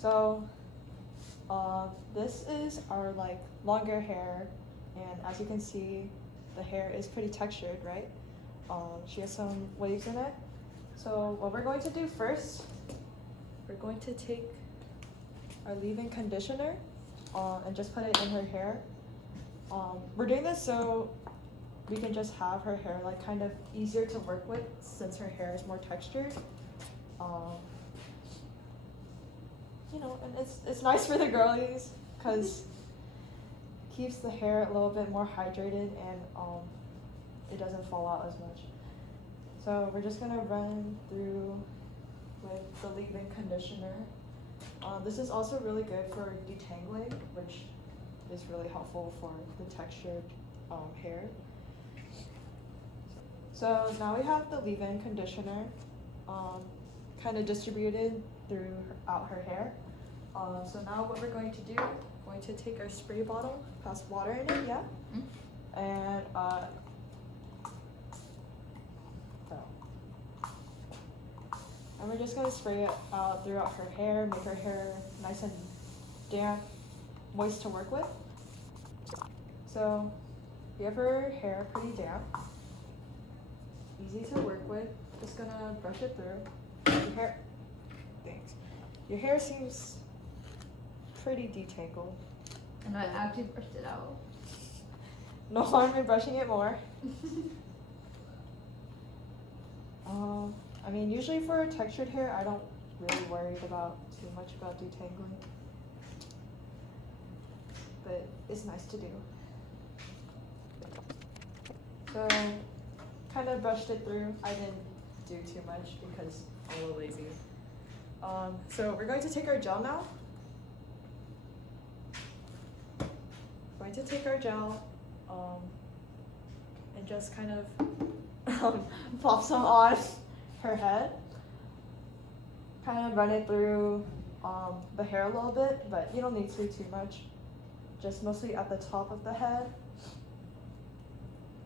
So this is our like longer hair, and as you can see, the hair is pretty textured, right? She has some waves in it. So what we're going to do first, we're going to take our leave-in conditioner and just put it in her hair. We're doing this so we can just have her hair like kind of easier to work with since her hair is more textured. You know, and it's nice for the girlies because keeps the hair a little bit more hydrated and it doesn't fall out as much. So we're just gonna run through with the leave-in conditioner. This is also really good for detangling, which is really helpful for the textured hair. So now we have the leave-in conditioner kind of distributed throughout her hair. So now what we're going to do, we're going to take our spray bottle, pass water in it, yeah? Mm-hmm. And we're just going to spray it out throughout her hair, make her hair nice and damp, moist to work with. So we have her hair pretty damp, easy to work with. Just gonna brush it through. Your hair, thanks. Your hair seems pretty detangled. And I actually brushed it out. No harm in brushing it more. I mean, usually for textured hair, I don't really worry about too much about detangling, but it's nice to do. So, kind of brushed it through. I didn't do too much because I'm a little lazy. So we're going to take our gel now. Going to take our gel and just kind of pop some on her head. Kind of run it through the hair a little bit, but you don't need to too much. Just mostly at the top of the head.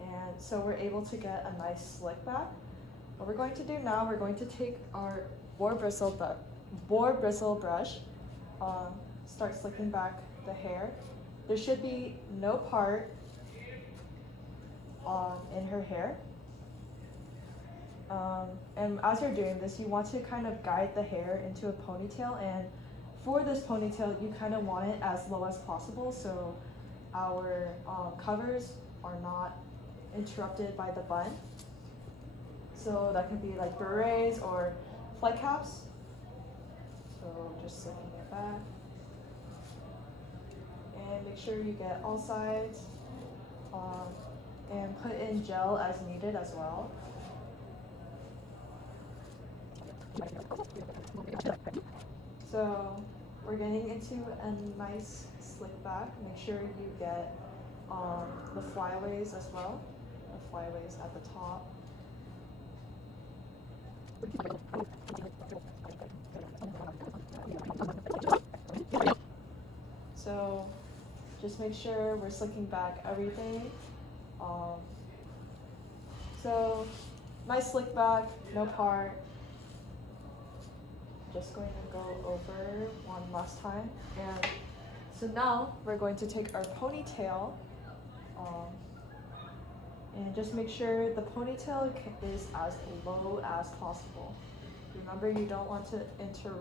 And so we're able to get a nice slick back. What we're going to do now, we're going to take our boar bristle brush, start slicking back the hair. There should be no part in her hair. And as you're doing this, you want to kind of guide the hair into a ponytail, and for this ponytail, you kind of want it as low as possible so our covers are not interrupted by the bun. So that could be like berets or flight caps. So just slicking it back. And make sure you get all sides. And put in gel as needed as well. So we're getting into a nice slick back. Make sure you get the flyaways as well. The flyaways at the top. So just make sure we're slicking back everything. So nice slick back, no part. Just going to go over one last time. And so now we're going to take our ponytail and just make sure the ponytail is as low as possible. Remember, you don't want to interfere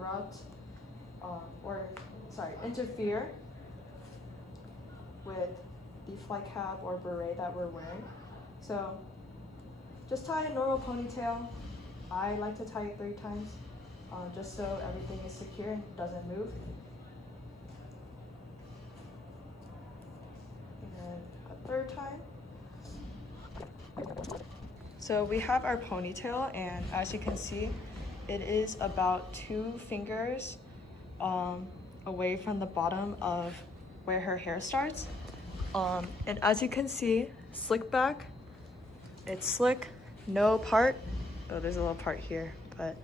with the flight cap or beret that we're wearing. So just tie a normal ponytail. I like to tie it 3 times just so everything is secure and doesn't move. And then a 3rd time. So we have our ponytail, and as you can see, it is about 2 fingers away from the bottom of where her hair starts. And as you can see, slick back, it's slick, no part. Oh, there's a little part here, but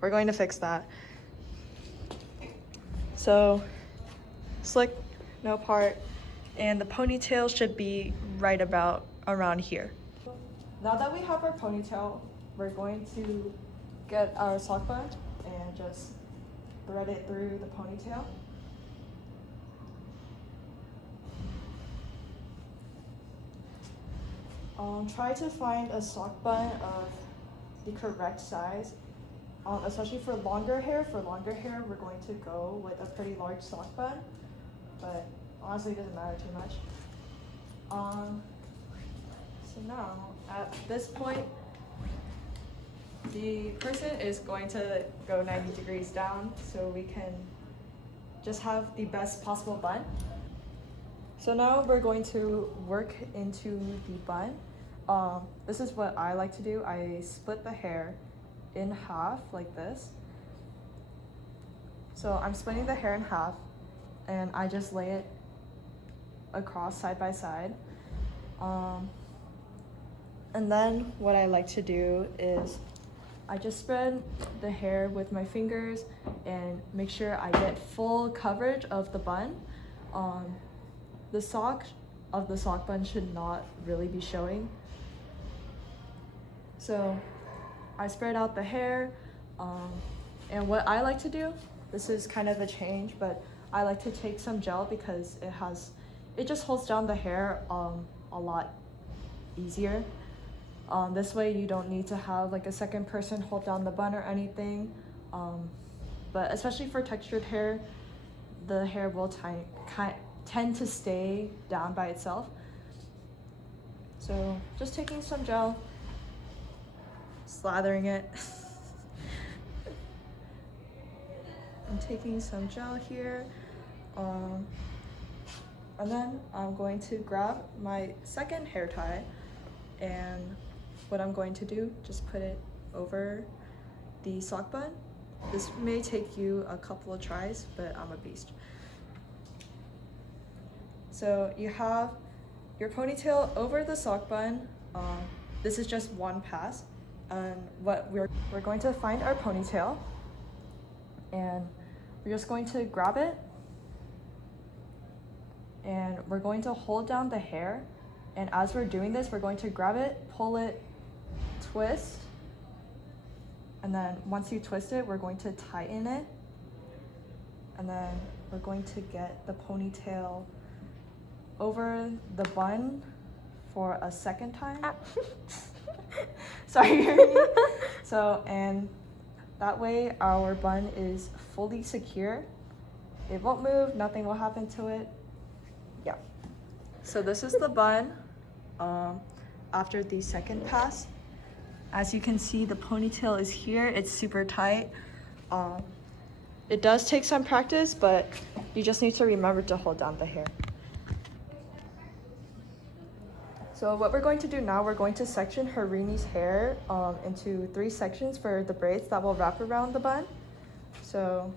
we're going to fix that. So slick, no part, and the ponytail should be right about around here. Now that we have our ponytail, we're going to get our sock bun and just thread it through the ponytail. Try to find a sock bun of the correct size, especially for longer hair. For longer hair, we're going to go with a pretty large sock bun, but honestly, it doesn't matter too much. So now, at this point, the person is going to go 90 degrees down so we can just have the best possible bun. So now we're going to work into the bun. This is what I like to do. I split the hair in half like this. So I'm splitting the hair in half and I just lay it across side by side. And then what I like to do is I just spread the hair with my fingers and make sure I get full coverage of the bun. The sock of the sock bun should not really be showing. So I spread out the hair, and what I like to do, this is kind of a change, but I like to take some gel because it just holds down the hair a lot easier. This way you don't need to have like a second person hold down the bun or anything. But especially for textured hair, the hair will tend to stay down by itself. So just taking some gel, slathering it. I'm taking some gel here. And then I'm going to grab my second hair tie, and what I'm going to do, just put it over the sock bun. This may take you a couple of tries, but I'm a beast. So you have your ponytail over the sock bun. This is just one pass. And what we're going to find our ponytail, and we're just going to grab it, and we're going to hold down the hair. And as we're doing this, we're going to grab it, pull it, twist, and then once you twist it, we're going to tighten it, and then we're going to get the ponytail over the bun for a second time. Sorry. So, and that way our bun is fully secure. It won't move, nothing will happen to it. Yeah. So this is the bun after the second pass. As you can see, the ponytail is here. It's super tight. It does take some practice, but you just need to remember to hold down the hair. So what we're going to do now, we're going to section Harini's hair into 3 sections for the braids that will wrap around the bun. So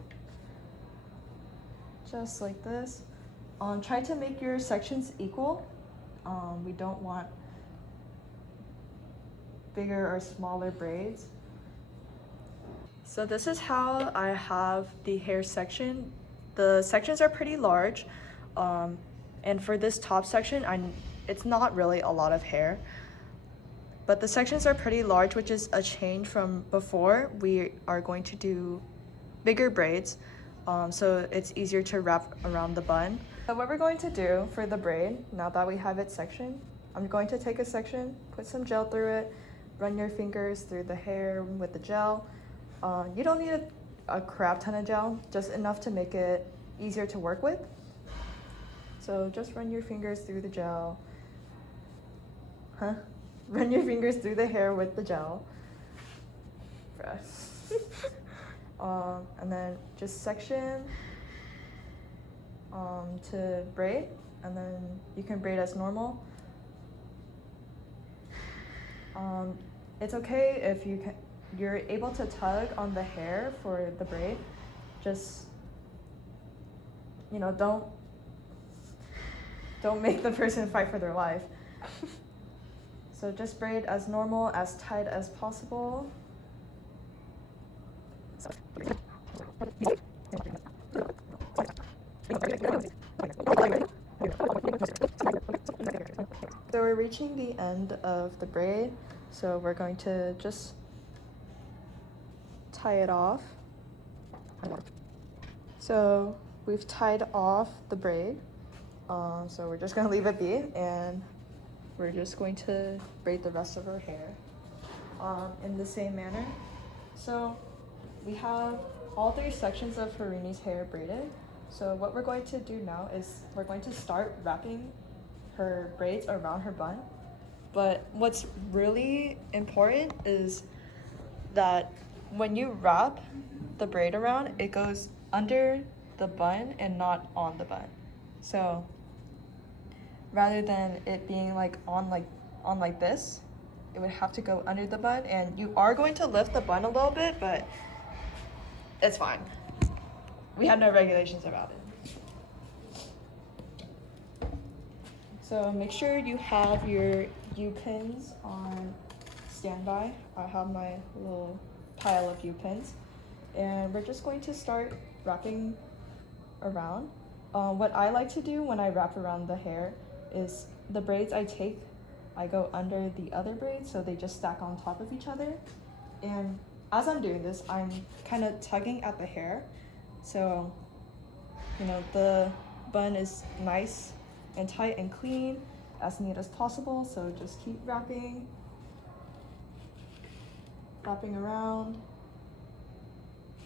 just like this. Try to make your sections equal. We don't want bigger or smaller braids. So this is how I have the hair section. The sections are pretty large, and for this top section, it's not really a lot of hair, but the sections are pretty large, which is a change from before. We are going to do bigger braids, so it's easier to wrap around the bun. So what we're going to do for the braid, now that we have it sectioned, I'm going to take a section, put some gel through it, run your fingers through the hair with the gel. You don't need a crap ton of gel, just enough to make it easier to work with. So just run your fingers through the gel. Run your fingers through the hair with the gel. And then just section to braid, and then you can braid as normal. It's okay if you're able to tug on the hair for the braid. Just, don't make the person fight for their life. So just braid as normal, as tight as possible. So we're reaching the end of the braid, so we're going to just tie it off. So we've tied off the braid. So we're just gonna leave it be, and we're just going to braid the rest of her hair in the same manner. So we have all 3 sections of Harini's hair braided. So what we're going to do now is we're going to start wrapping her braids around her bun. But what's really important is that when you wrap the braid around, it goes under the bun and not on the bun. So rather than it being like on like this, it would have to go under the bun, and you are going to lift the bun a little bit, but it's fine. We have no regulations about it. So make sure you have your U-pins on standby. I have my little pile of U-pins, and we're just going to start wrapping around. What I like to do when I wrap around the hair is the braids I go under the other braids, so they just stack on top of each other. And as I'm doing this, I'm kind of tugging at the hair, so the bun is nice and tight and clean, as neat as possible. So just keep wrapping around.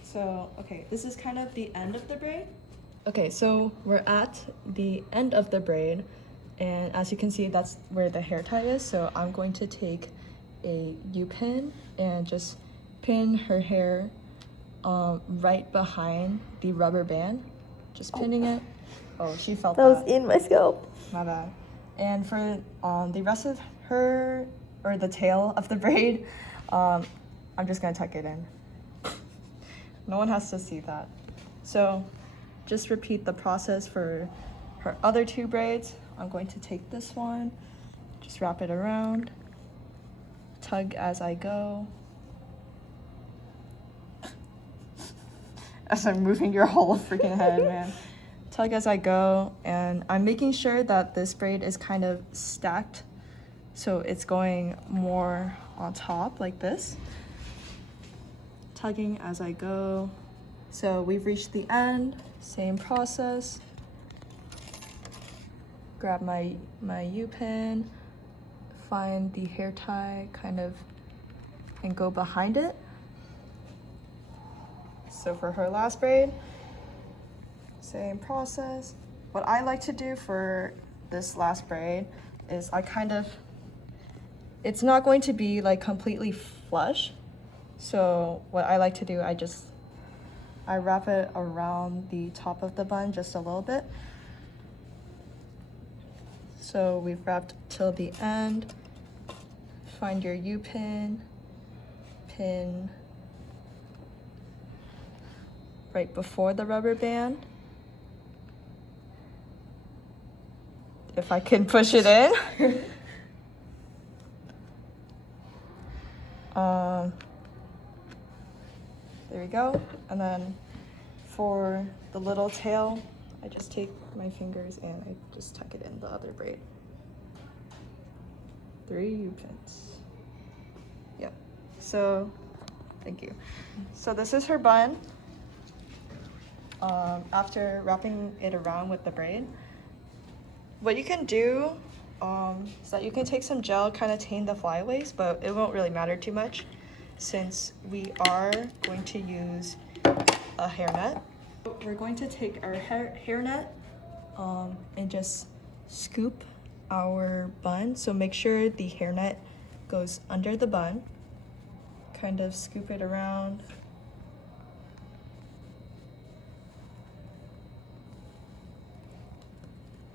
So okay, this is kind of the end of the braid. Okay, so we're at the end of the braid, and as you can see, that's where the hair tie is. So I'm going to take a U-pin and just pin her hair right behind the rubber band. Just pinning it. Oh, she felt that. That was in my scalp. My bad. And for the rest of her, or the tail of the braid, I'm just gonna tuck it in. No one has to see that. So just repeat the process for her other 2 braids. I'm going to take this one, just wrap it around, tug as I go. As I'm moving your whole freaking head, man. Tug as I go, and I'm making sure that this braid is kind of stacked, so it's going more on top like this. Tugging as I go. So we've reached the end, same process. Grab my U-pin, find the hair tie and go behind it. So for her last braid, same process. What I like to do for this last braid is it's not going to be like completely flush. So what I like to do, I wrap it around the top of the bun just a little bit. So we've wrapped till the end. Find your U-pin, pin right before the rubber band. If I can push it in. There we go. And then for the little tail, I just take my fingers and I just tuck it in the other braid. 3 U-pins. Yep. So, thank you. So this is her bun. After wrapping it around with the braid, what you can do is that you can take some gel, kind of tame the flyaways, but it won't really matter too much since we are going to use a hairnet. We're going to take our hairnet and just scoop our bun. So make sure the hairnet goes under the bun. Kind of scoop it around.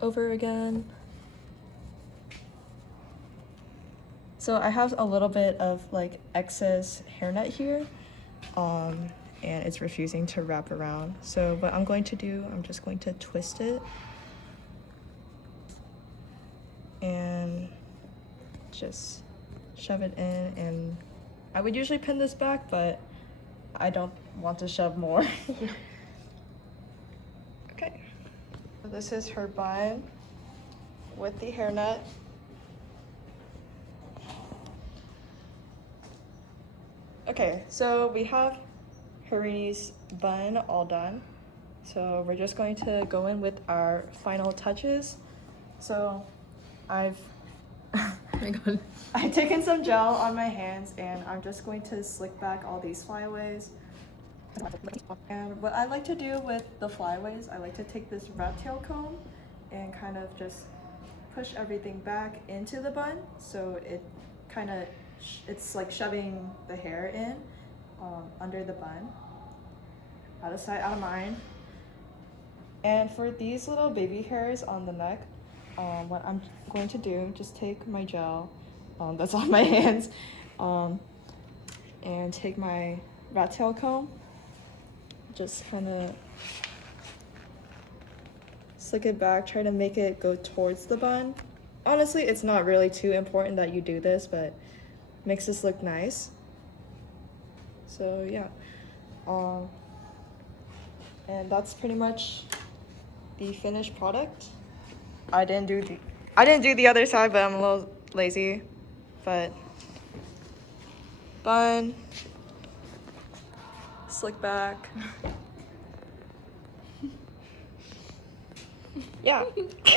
Over again. So I have a little bit of like excess hairnet here, and it's refusing to wrap around. So what I'm going to do, I'm just going to twist it and just shove it in. And I would usually pin this back, but I don't want to shove more. Okay. So this is her bun with the hairnet. Okay, so we have Harini's bun all done. So we're just going to go in with our final touches. So I've Oh my god. I've taken some gel on my hands and I'm just going to slick back all these flyaways. And what I like to do with the flyaways, I like to take this rat tail comb and kind of just push everything back into the bun, so it kind of it's like shoving the hair in under the bun. Out of sight, out of mind. And for these little baby hairs on the neck, what I'm going to do, just take my gel that's on my hands, and take my rat tail comb, just kind of slick it back, try to make it go towards the bun. Honestly, it's not really too important that you do this, but makes this look nice. So yeah, and that's pretty much the finished product. I didn't do the other side, but I'm a little lazy. But bun, slick back. Yeah.